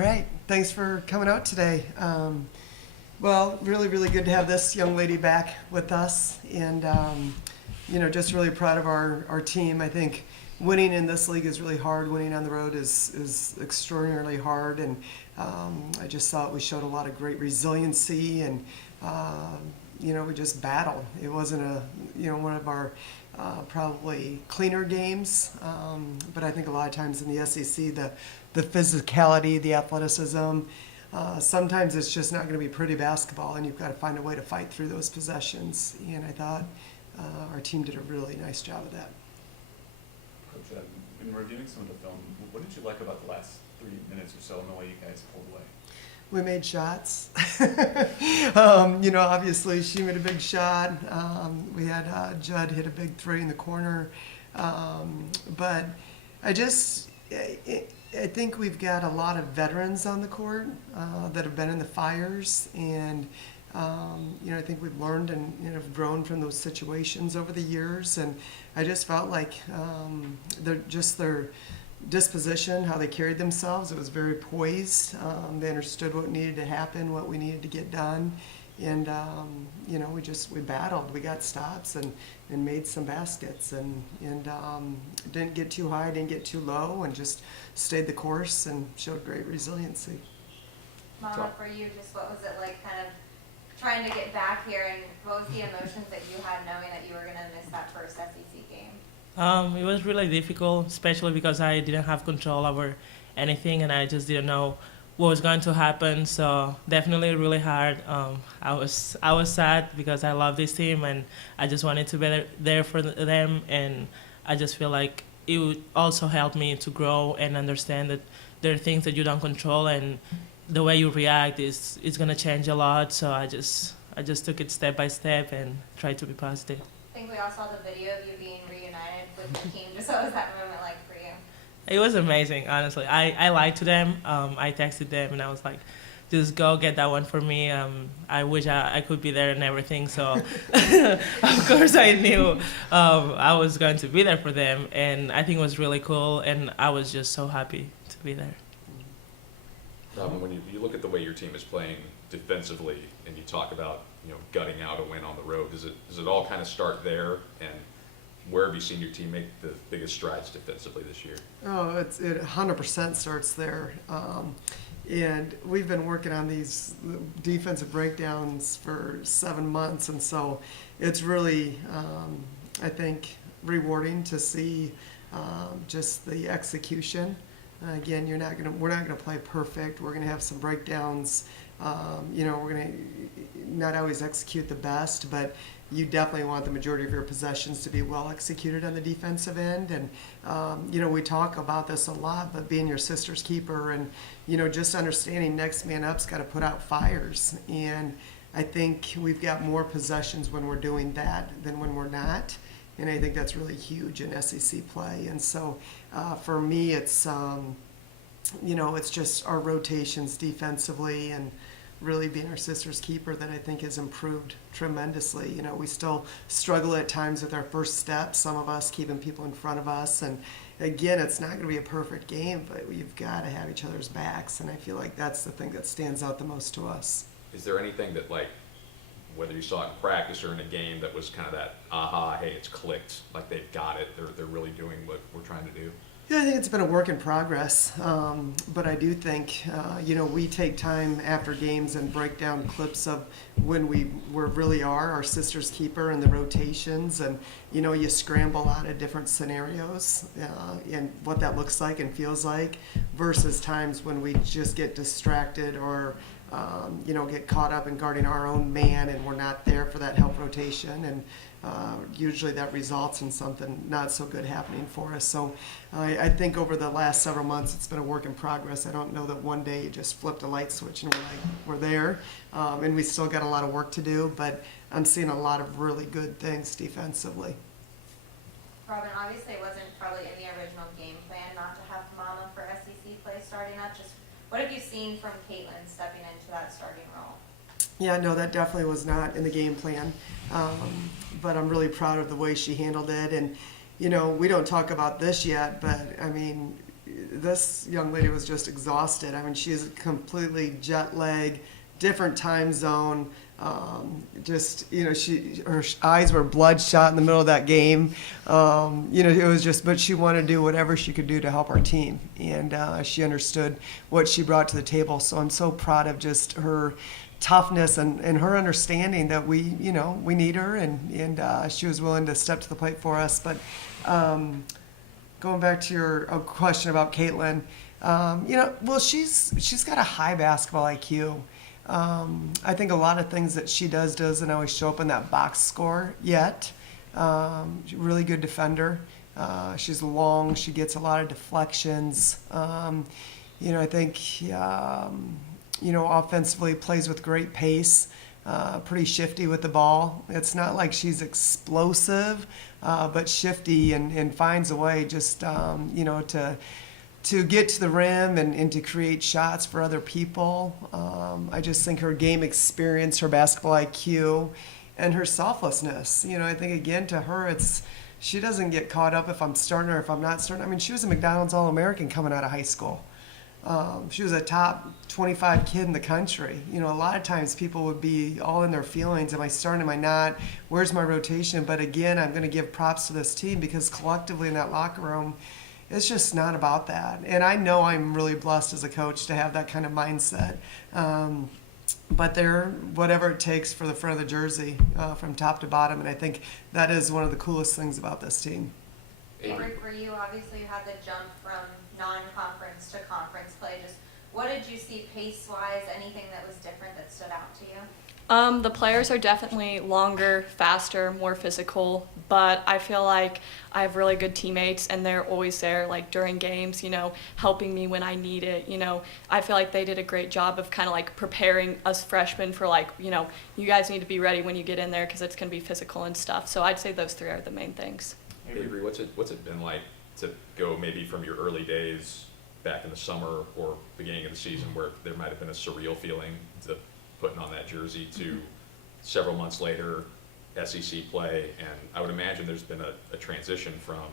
All right, thanks for coming out today. Well, really, really good to have this young lady back with us, and just really proud of our team. I think winning in this league is really hard. Winning on the road is extraordinarily hard, and I just thought we showed a lot of great resiliency, and we just battled. It wasn't one of our probably cleaner games, but I think a lot of times in the SEC, the physicality, the athleticism, sometimes it's just not going to be pretty basketball, and you've got to find a way to fight through those possessions. And I thought our team did a really nice job of that. Coach, in reviewing some of the film, what did you like about the last 3 minutes or so and the way you guys pulled away? We made shots. Obviously she made a big shot. We had Judd hit a big three in the corner. But I think we've got a lot of veterans on the court that have been in the fires, and I think we've learned and have grown from those situations over the years. And I just felt like their disposition, how they carried themselves, it was very poised. They understood what needed to happen, what we needed to get done, and we battled. We got stops and made some baskets, and didn't get too high, didn't get too low, and just stayed the course and showed great resiliency. Mama, for you, just what was it like kind of trying to get back here, and what was the emotions that you had knowing that you were going to miss that first SEC game? It was really difficult, especially because I didn't have control over anything, and I just didn't know what was going to happen. So definitely really hard. I was sad because I love this team, and I just wanted to be there for them. And I just feel like it would also help me to grow and understand that there are things that you don't control, and the way you react is gonna change a lot. So I just took it step by step and tried to be positive. I think we all saw the video of you being reunited with the team. Just what was that moment like for you? It was amazing, honestly. I lied to them. I texted them and I was like, just go get that one for me. I wish I could be there and everything. So, of course, I knew I was going to be there for them. And I think it was really cool. And I was just so happy to be there. Robin, when you look at the way your team is playing defensively and you talk about gutting out a win on the road, does it all kind of start there? And where have you seen your team make the biggest strides defensively this year? Oh, it 100% starts there. And we've been working on these defensive breakdowns for 7 months, and so it's really, I think, rewarding to see just the execution. Again, we're not gonna play perfect. We're gonna have some breakdowns. We're gonna not always execute the best, but you definitely want the majority of your possessions to be well executed on the defensive end. And we talk about this a lot, but being your sister's keeper and just understanding next man up's got to put out fires. And I think we've got more possessions when we're doing that than when we're not. And I think that's really huge in SEC play. And so for me, it's it's just our rotations defensively and really being our sister's keeper that I think has improved tremendously. We still struggle at times with our first step, some of us keeping people in front of us. And again, it's not going to be a perfect game, but we've got to have each other's backs. And I feel like that's the thing that stands out the most to us. Is there anything that, like, whether you saw it in practice or in a game, that was kind of that aha, hey, it's clicked, like they've got it, they're really doing what we're trying to do? Yeah, I think it's been a work in progress, but I do think, we take time after games and break down clips of when we really are our sister's keeper and the rotations, and, you scramble out of different scenarios and what that looks like and feels like versus times when we just get distracted or, get caught up in guarding our own man and we're not there for that help rotation, and usually that results in something not so good happening for us. So I think over the last several months it's been a work in progress. I don't know that one day you just flipped a light switch and we're there, and we still got a lot of work to do, but I'm seeing a lot of really good things defensively. Robin, obviously it wasn't probably in the original game plan not to have Mama for SEC play starting up. Just what have you seen from Caitlin stepping into that starting role? Yeah, no, that definitely was not in the game plan, but I'm really proud of the way she handled it. And we don't talk about this yet, but I mean, this young lady was just exhausted. I mean, she is completely jet lag, different time zone. Just, her eyes were bloodshot in the middle of that game. It was just, but she wanted to do whatever she could do to help our team. And she understood what she brought to the table. So I'm so proud of just her toughness and her understanding that we need her, and she was willing to step to the plate for us. But going back to your question about Caitlin, well, she's got a high basketball IQ. I think a lot of things that she doesn't always show up in that box score yet. She's a really good defender. She's long. She gets a lot of deflections. I think, offensively plays with great pace, pretty shifty with the ball. It's not like she's explosive, but shifty and finds a way just, to get to the rim and to create shots for other people. I just think her game experience, her basketball IQ, and her selflessness. I think, again, to her, she doesn't get caught up if I'm starting or if I'm not starting. I mean, she was a McDonald's All-American coming out of high school. She was a top 25 kid in the country. A lot of times people would be all in their feelings. Am I starting? Am I not? Where's my rotation? But again, I'm going to give props to this team because collectively in that locker room, it's just not about that. And I know I'm really blessed as a coach to have that kind of mindset. But they're whatever it takes for the front of the jersey from top to bottom. And I think that is one of the coolest things about this team. Avery, for you, obviously you had the jump from non-conference to conference play. Just what did you see pace-wise? Anything that was different that stood out to you? The players are definitely longer, faster, more physical, but I feel like I have really good teammates and they're always there, like during games, helping me when I need it. I feel like they did a great job of kind of like preparing us freshmen for you guys need to be ready when you get in there because it's going to be physical and stuff. So I'd say those three are the main things. Avery, what's it been like to go maybe from your early days back in the summer or beginning of the season where there might have been a surreal feeling to putting on that jersey to several months later, SEC play, and I would imagine there's been a transition from,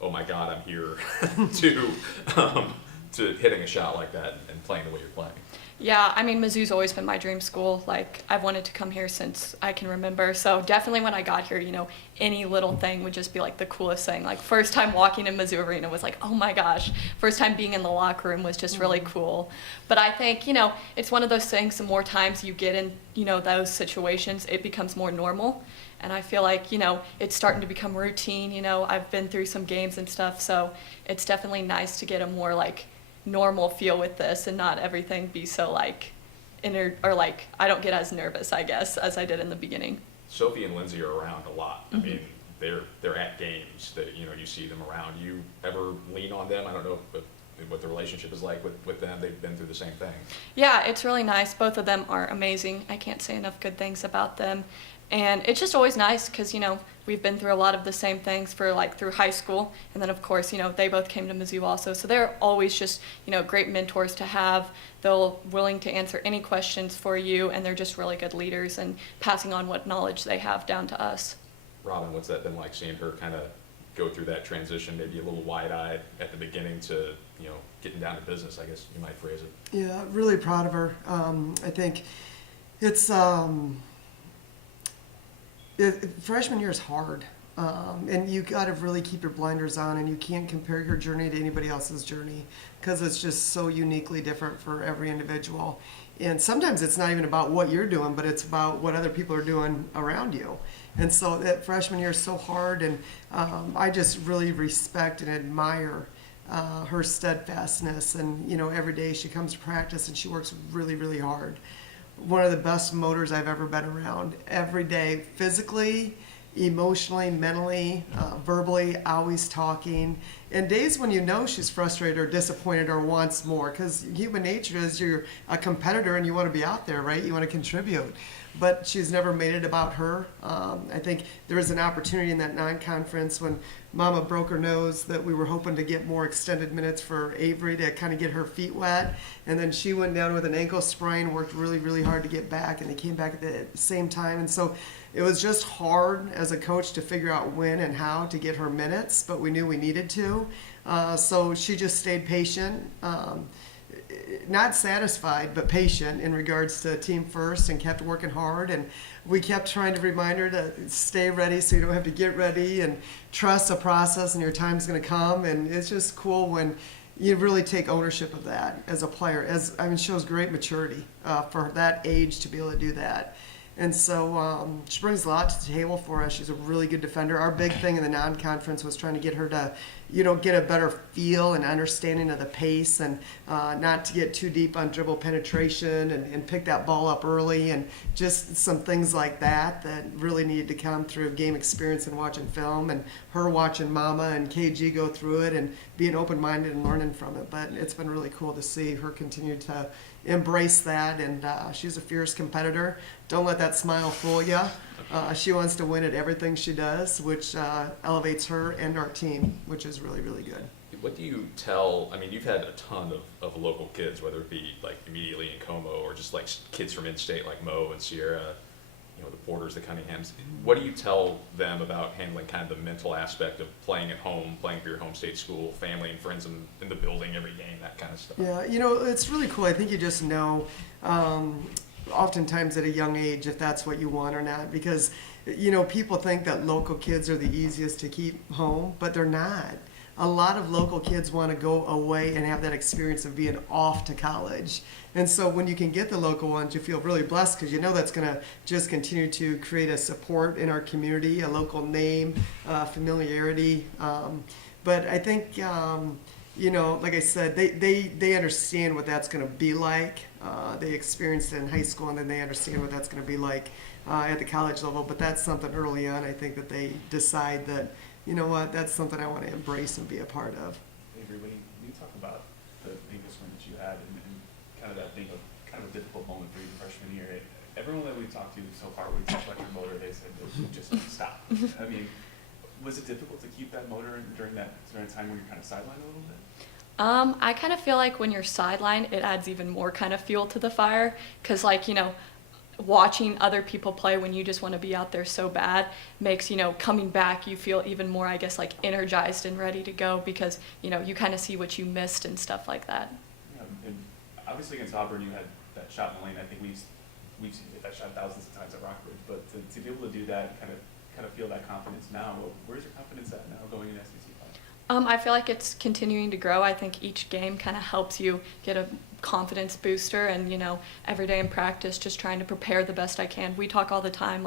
oh my God, I'm here, to hitting a shot like that and playing the way you're playing. Yeah, I mean, Mizzou's always been my dream school. I've wanted to come here since I can remember. So definitely when I got here, any little thing would just be the coolest thing. First time walking in Mizzou Arena was oh my gosh. First time being in the locker room was just really cool. But I think, it's one of those things, the more times you get in, those situations, it becomes more normal. And I feel like, it's starting to become routine. I've been through some games and stuff. So it's definitely nice to get a more normal feel with this and not everything be so I don't get as nervous, I guess, as I did in the beginning. Sophie and Lindsay are around a lot. I mean, they're at games that you see them around. You ever lean on them? I don't know what the relationship is like with them. They've been through the same thing. Yeah, it's really nice. Both of them are amazing. I can't say enough good things about them. And it's just always nice because, we've been through a lot of the same things for through high school. And then, of course, they both came to Mizzou also. So they're always just, great mentors to have. They're willing to answer any questions for you. And they're just really good leaders and passing on what knowledge they have down to us. Robin, what's that been like seeing her kind of go through that transition, maybe a little wide-eyed at the beginning to, getting down to business, I guess you might phrase it? Yeah, really proud of her. I think it's... freshman year is hard, and you got to really keep your blinders on, and you can't compare your journey to anybody else's journey because it's just so uniquely different for every individual. And sometimes it's not even about what you're doing, but it's about what other people are doing around you. And so that freshman year is so hard, and I just really respect and admire her steadfastness. And every day she comes to practice and she works really, really hard. One of the best motors I've ever been around. Every day, physically, emotionally, mentally, verbally, always talking. And days when she's frustrated or disappointed or wants more, because human nature is you're a competitor and you want to be out there, right? You want to contribute. But she's never made it about her. I think there was an opportunity in that non-conference when Mama broke her nose that we were hoping to get more extended minutes for Avery to kind of get her feet wet. And then she went down with an ankle sprain, worked really, really hard to get back, and they came back at the same time. And so it was just hard as a coach to figure out when and how to get her minutes, but we knew we needed to. So she just stayed patient. Not satisfied, but patient in regards to team first, and kept working hard. And we kept trying to remind her to stay ready so you don't have to get ready, and trust the process and your time's going to come. And it's just cool when you really take ownership of that as a player. Shows great maturity for that age to be able to do that. And so she brings a lot to the table for us. She's a really good defender. Our big thing in the non-conference was trying to get her to, get a better feel and understanding of the pace, and not to get too deep on dribble penetration, and pick that ball up early, and just some things like that really needed to come through game experience and watching film, and her watching Mama and KG go through it and being open-minded and learning from it. But it's been really cool to see her continue to embrace that, and she's a fierce competitor. Don't let that smile fool you. She wants to win at everything she does, which elevates her and our team, which is really, really good. What do you tell, you've had a ton of local kids, whether it be like immediately in Como or just like kids from in-state like Mo and Sierra, the Porters, the Cunninghams. What do you tell them about handling kind of the mental aspect of playing at home, playing for your home state school, family and friends in the building every game, that kind of stuff? Yeah, it's really cool. I think you just know oftentimes at a young age if that's what you want or not, because people think that local kids are the easiest to keep home, but they're not. A lot of local kids want to go away and have that experience of being off to college. And so when you can get the local ones, you feel really blessed, because that's going to just continue to create a support in our community, a local name, familiarity. But I think, like I said, they understand what that's going to be like. They experienced it in high school, and then they understand what that's going to be like at the college level. But that's something early on, I think, that they decide that, that's something I want to embrace and be a part of. Avery, when you talk about the biggest win that you had, and kind of that being kind of a difficult moment for you freshman year, everyone that we've talked to so far, when we talked about your motor, they said that you just stop. Was it difficult to keep that motor during a time when you're kind of sidelined a little bit? I kind of feel like when you're sidelined, it adds even more kind of fuel to the fire, because watching other people play when you just want to be out there so bad makes, coming back, you feel even more, I guess, like energized and ready to go, because, you kind of see what you missed and stuff like that. Yeah, and obviously against Auburn, you had that shot in the lane. I think we've seen that shot thousands of times at Rockbridge, but to be able to do that, kind of feel that confidence now, where's your confidence at now going into SEC play? I feel like it's continuing to grow. I think each game kind of helps you get a confidence booster, and every day in practice just trying to prepare the best I can. We talk all the time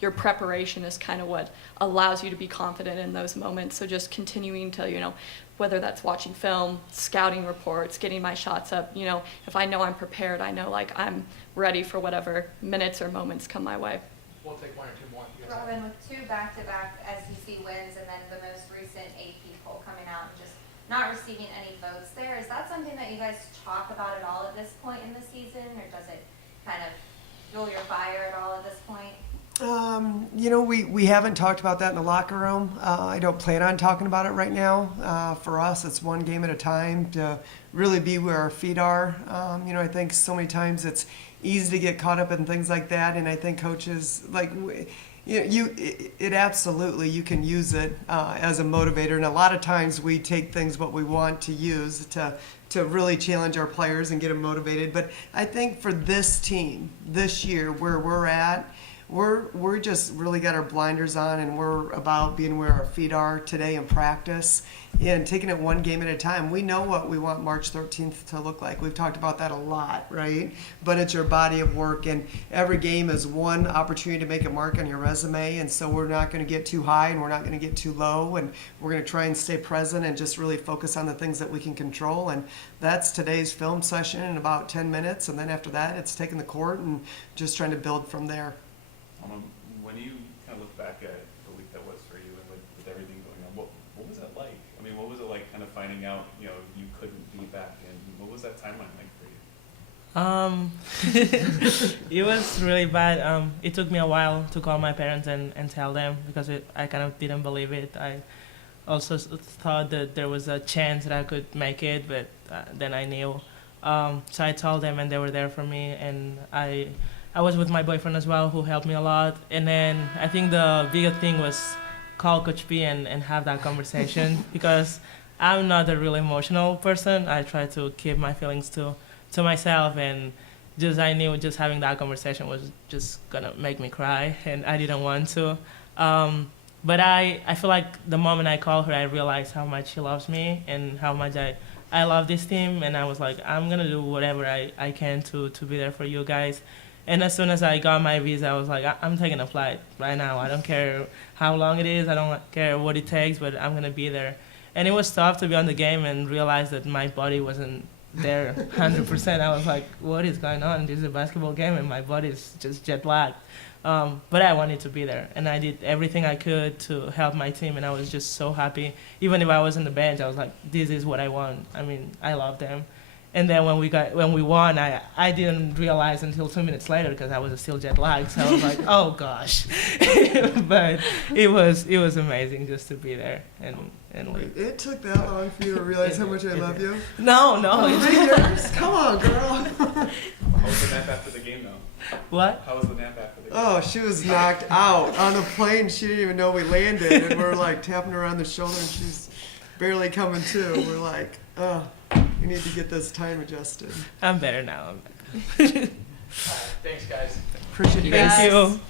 your preparation is kind of what allows you to be confident in those moments. So just continuing to whether that's watching film, scouting reports, getting my shots up, if I know I'm prepared, I know I'm ready for whatever minutes or moments come my way. We'll take one or two more. Robin, with 2 back-to-back SEC wins and then the most recent AP poll coming out and just not receiving any votes there, is that something that you guys talk about at all at this point in the season, or does it kind of fuel your fire at all at this point? We haven't talked about that in the locker room. I don't plan on talking about it right now. For us, it's one game at a time to really be where our feet are. I think so many times it's easy to get caught up in things like that, and I think coaches it absolutely, you can use it as a motivator, and a lot of times we take things what we want to use to really challenge our players and get them motivated. But I think for this team this year, where we're at, we're just really got our blinders on, and we're about being where our feet are today in practice and taking it one game at a time. We know what we want March 13th to look like. We've talked about that a lot, right? But it's your body of work, and every game is one opportunity to make a mark on your resume, and so we're not going to get too high and we're not going to get too low, and we're going to try and stay present and just really focus on the things that we can control. And that's today's film session in about 10 minutes, and then after that it's taking the court and just trying to build from there. When you kind of look back at the week that was for you, and with everything going on, what was that like? What was it like kind of finding out, you couldn't be back, and what was that timeline like for you? It was really bad. It took me a while to call my parents and tell them, because I kind of didn't believe it. also thought that there was a chance that I could make it, but then I knew. So I told them, and they were there for me. And I was with my boyfriend as well, who helped me a lot. And then I think the biggest thing was call Coach P and have that conversation because I'm not a really emotional person. I try to keep my feelings to myself, and I knew just having that conversation was just gonna make me cry, and I didn't want to. But I feel like the moment I called her, I realized how much she loves me and how much I love this team, and I was like, I'm gonna do whatever I can to be there for you guys. And as soon as I got my visa, I was like, I'm taking a flight right now. I don't care how long it is. I don't care what it takes, but I'm gonna be there. And it was tough to be on the game and realize that my body wasn't there 100%. I was like, what is going on? This is a basketball game and my body is just jet lagged. But I wanted to be there, and I did everything I could to help my team, and I was just so happy. Even if I was on the bench, I was like, this is what I want. I mean, I love them. And then when we won, I didn't realize until 2 minutes later because I was still jet lagged. So I was like, oh gosh. But it was amazing just to be there and leave. It took that long for you to realize how much I love you? No. 3 years? Come on, girl. How was the nap after the game, though? What? How was the nap after the game? Oh, she was knocked out. On the plane, she didn't even know we landed, and we're like tapping her on the shoulder, and she's barely coming to. We're like, oh, you need to get this time adjusted. I'm better now. Thanks, guys. Appreciate you Thank guys. you.